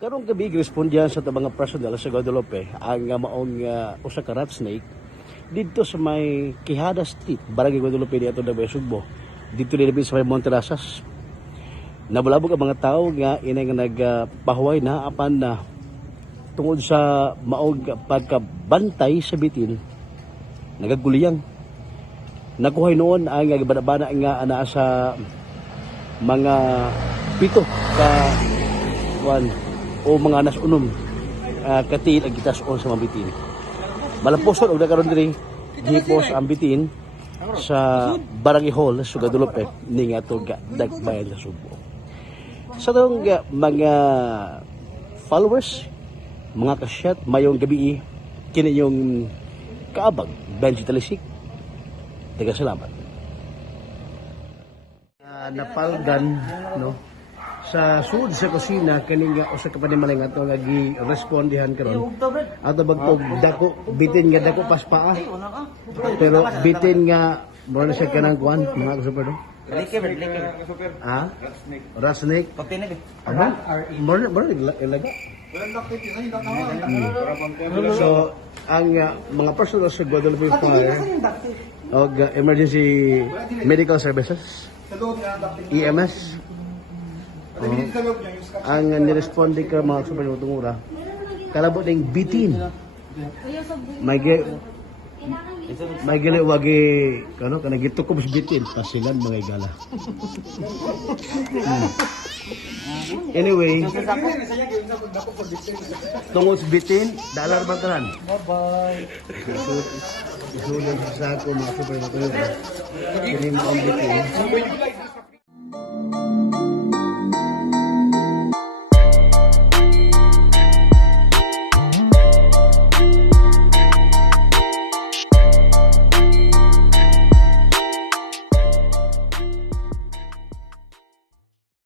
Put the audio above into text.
Karong gabi respondihan sa mga personal sa Guadalupe ang maong usa ka rat snake dito sa may Quijada Street, Barangay Guadalupe dito na Sugbo. Dito din sa may Monterasas. Nabulabog ang mga tao nga inay nga nagpahuway na apan na tungod sa maong pagkabantay sa bitin nagaguliyang. Nakuhay noon ang bana nga ana sa mga 7 ka o mga nasunom katil ang gitason sa mga bitin. Malampusod og nagkaroon diri gipos ang bitin sa Barangay Hall sa Guadalupe ning ato Dagbayan sa Subo. Sa tong mga followers, mga kasyat mayong gabi kini yung kaabag Benji Talisik. Daghang salamat. Napalgan no sa sud sa kusina kaning usa ka panimalay nga to lagi respondihan karon ato bagtog dako bitin nga dako paspaa pero bitin nga mo na siya kanang kuan mga super do rat snake pagtinig aba mo ilaga so ang mga personal sa Guadalupe Fire og emergency medical services EMS ang niresponde ka mga super tungura kalabot ning bitin may gani wagi kano kana gitukob sa bitin pasilan mga igala. Anyway tungod sa bitin dalar bantaran bye bye isulan sa ako mga super tungura kini mo ang bitin